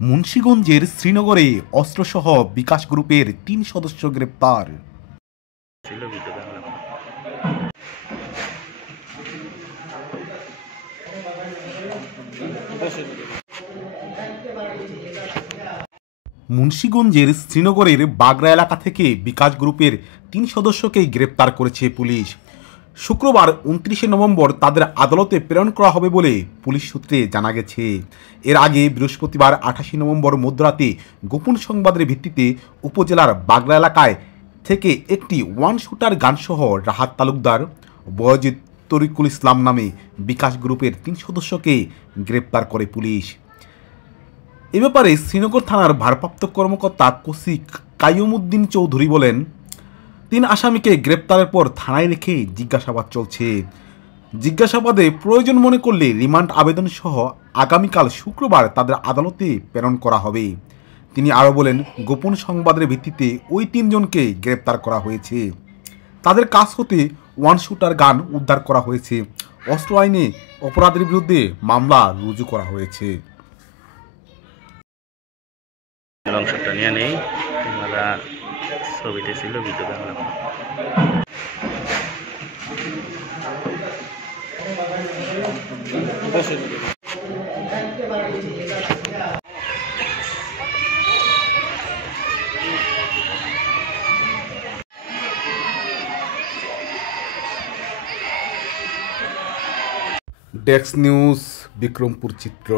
মুন্সিগঞ্জের শ্রীনগরে অস্ত্রসহ বিকাশ গ্রুপের ৩ সদস্য গ্রেপ্তার। মুন্সিগঞ্জের শ্রীনগরের বাগড়া এলাকা থেকে বিকাশ গ্রুপের ৩ সদস্যকেই গ্রেপ্তার করেছে পুলিশ। শুক্রবার ২৯ নভেম্বর তাদের আদালতে প্রেরণ করা হবে বলে পুলিশ সূত্রে জানা গেছে। এর আগে বৃহস্পতিবার ২৮ নভেম্বর মধ্যরাতে গোপন সংবাদের ভিত্তিতে উপজেলার বাগড়া এলাকায় থেকে একটি ওয়ান শুটার গানসহ রাহাত তালুকদার, বয়জিদ তরিকুল ইসলাম নামে বিকাশ গ্রুপের ৩ সদস্যকে গ্রেপ্তার করে পুলিশ। এ ব্যাপারে শ্রীনগর থানার ভারপ্রাপ্ত কর্মকর্তা কৌশিক কাইয়ুমউদ্দিন চৌধুরী বলেন, ৩ আসামিকে গ্রেপ্তারের পর থানায় রেখে জিজ্ঞাসাবাদ চলছে। জিজ্ঞাসাবাদে প্রয়োজন মনে করলে রিমান্ড আবেদন সহ আগামীকাল শুক্রবার তাদের আদালতে প্রেরণ করা হবে। তিনি আরও বলেন, গোপন সংবাদের ভিত্তিতে ওই ৩ জনকে গ্রেপ্তার করা হয়েছে। তাদের কাছ হতে ওয়ান শুটার গান উদ্ধার করা হয়েছে। অস্ত্র আইনে অপরাধের বিরুদ্ধে মামলা রুজু করা হয়েছে। অংশটা নিয়ে নেই, তোমরা ছবিতে ছিল ভিডিও দেখলাম। ডেস্ক নিউজ, বিক্রমপুর চিত্র।